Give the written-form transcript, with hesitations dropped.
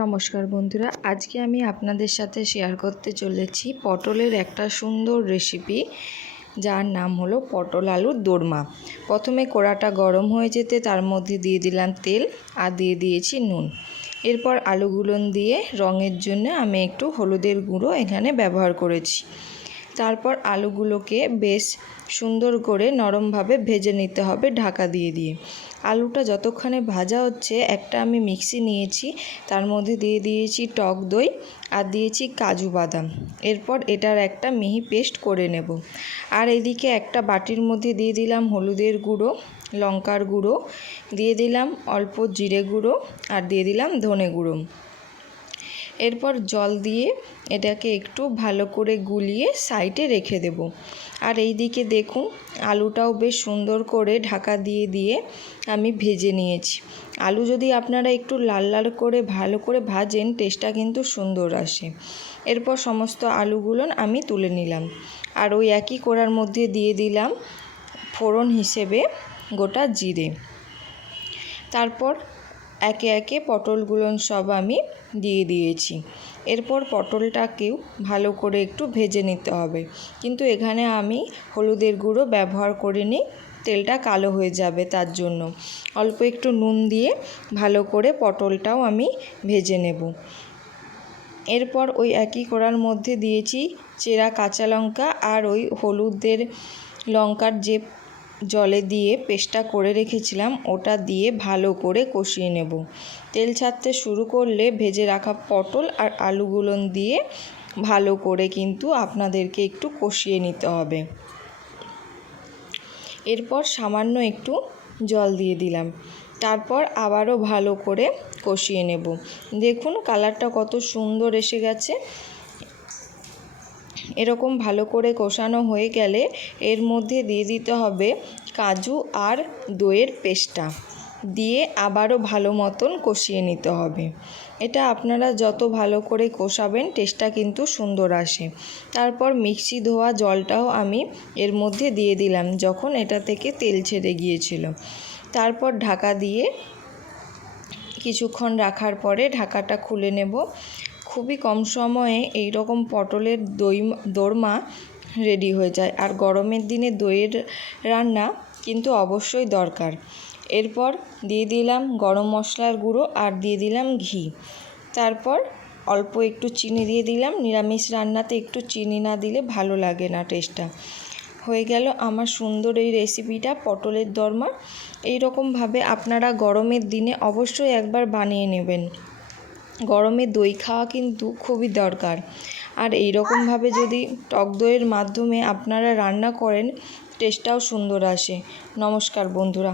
নমস্কার বন্ধুরা, আজকে আমি আপনাদের সাথে শেয়ার করতে চলেছি পটলের একটা সুন্দর রেসিপি, যার নাম হলো পটল আলুর দোরমা। প্রথমে কড়াটা গরম হয়ে যেতে তার মধ্যে দিয়ে দিলাম তেল আর দিয়ে দিয়েছি নুন। এরপর আলুগুলো দিয়ে রঙের জন্য আমি একটু হলুদের গুঁড়ো এখানে ব্যবহার করেছি। তারপর আলুগুলোকে বেশ সুন্দর করে নরমভাবে ভেজে নিতে হবে ঢাকা দিয়ে। আলুটা যতক্ষণে ভাজা হচ্ছে, একটা আমি মিক্সি নিয়েছি, তার মধ্যে দিয়ে দিয়েছি টক দই আর দিয়েছি কাজু বাদাম। এরপর এটার একটা মিহি পেস্ট করে নেব। আর এদিকে একটা বাটির মধ্যে দিয়ে দিলাম হলুদের গুঁড়ো, লঙ্কার গুঁড়ো, দিয়ে দিলাম অল্প জিরে গুঁড়ো আর দিয়ে দিলাম ধনে গুঁড়ো। এরপর জল দিয়ে এটাকে একটু ভালো করে গুলিয়ে সাইডে রেখে দেব। আর এই দিকে দেখুন, আলুটাও বেশ সুন্দর করে ঢাকা দিয়ে আমি ভেজে নিয়েছি। আলু যদি আপনারা একটু লাল লাল করে ভালো করে ভাজেন, টেস্টটা কিন্তু সুন্দর আসে। এরপর সমস্ত আলুগুলো আমি তুলে নিলাম। আর ওই একই কড়ার মধ্যে দিয়ে দিলাম ফোড়ন হিসেবে গোটা জিরে। তারপর একে একে পটলগুলো সব আমি দিয়ে দিয়েছি। এরপর পটলটাকেও ভালো করে একটু ভেজে নিতে হবে, কিন্তু এখানে আমি হলুদের গুঁড়ো ব্যবহার করিনি, তেলটা কালো হয়ে যাবে, তার জন্য অল্প একটু নুন দিয়ে ভালো করে পটলটাও আমি ভেজে নেব। এরপর ওই একই কড়ার মধ্যে দিয়েছি চেরা কাঁচা লঙ্কা আর ওই হলুদের লঙ্কার যে জলে দিয়ে পেস্টটা করে রেখেছিলাম, ওটা দিয়ে ভালো করে কষিয়ে নেব। তেল ছাড়তে শুরু করলে ভেজে রাখা পটল আর আলুগুলো দিয়ে ভালো করে কিন্তু আপনাদেরকে একটু কষিয়ে নিতে হবে। এরপর সামান্য একটু জল দিয়ে দিলাম। তারপর আবারও ভালো করে কষিয়ে নেব। দেখুন কালারটা কত সুন্দর এসে গেছে। এরকম ভালো করে কষানো হয়ে গেলে এর মধ্যে দিয়ে দিতে হবে কাজু আর দইয়ের পেস্টটা, দিয়ে আবারও ভালো মতন কষিয়ে নিতে হবে। এটা আপনারা যত ভালো করে কষাবেন, টেস্টটা কিন্তু সুন্দর আসে। তারপর মিক্সি ধোয়া জলটাও আমি এর মধ্যে দিয়ে দিলাম যখন এটা থেকে তেল ছেড়ে গিয়েছিল। তারপর ঢাকা দিয়ে কিছুক্ষণ রাখার পরে ঢাকাটা খুলে নেব। খুবই কম সময়ে এই রকম পটলের দোরমা রেডি হয়ে যায়। আর গরমের দিনে দইয়ের রান্না কিন্তু অবশ্যই দরকার। এরপর দিয়ে দিলাম গরম মশলার গুঁড়ো আর দিয়ে দিলাম ঘি। তারপর অল্প একটু চিনি দিয়ে দিলাম। নিরামিষ রান্নাতে একটু চিনি না দিলে ভালো লাগে না টেস্টটা। হয়ে গেল আমার সুন্দর এই রেসিপিটা, পটলের দোরমা। এই রকমভাবে আপনারা গরমের দিনে অবশ্যই একবার বানিয়ে নেবেন। গরমে দই খাওয়া কিন্তু খুবই দরকার। আর এই রকমভাবে যদি টক দইয়ের মাধ্যমে আপনারা রান্না করেন, টেস্টটাও সুন্দর আসে। নমস্কার বন্ধুরা।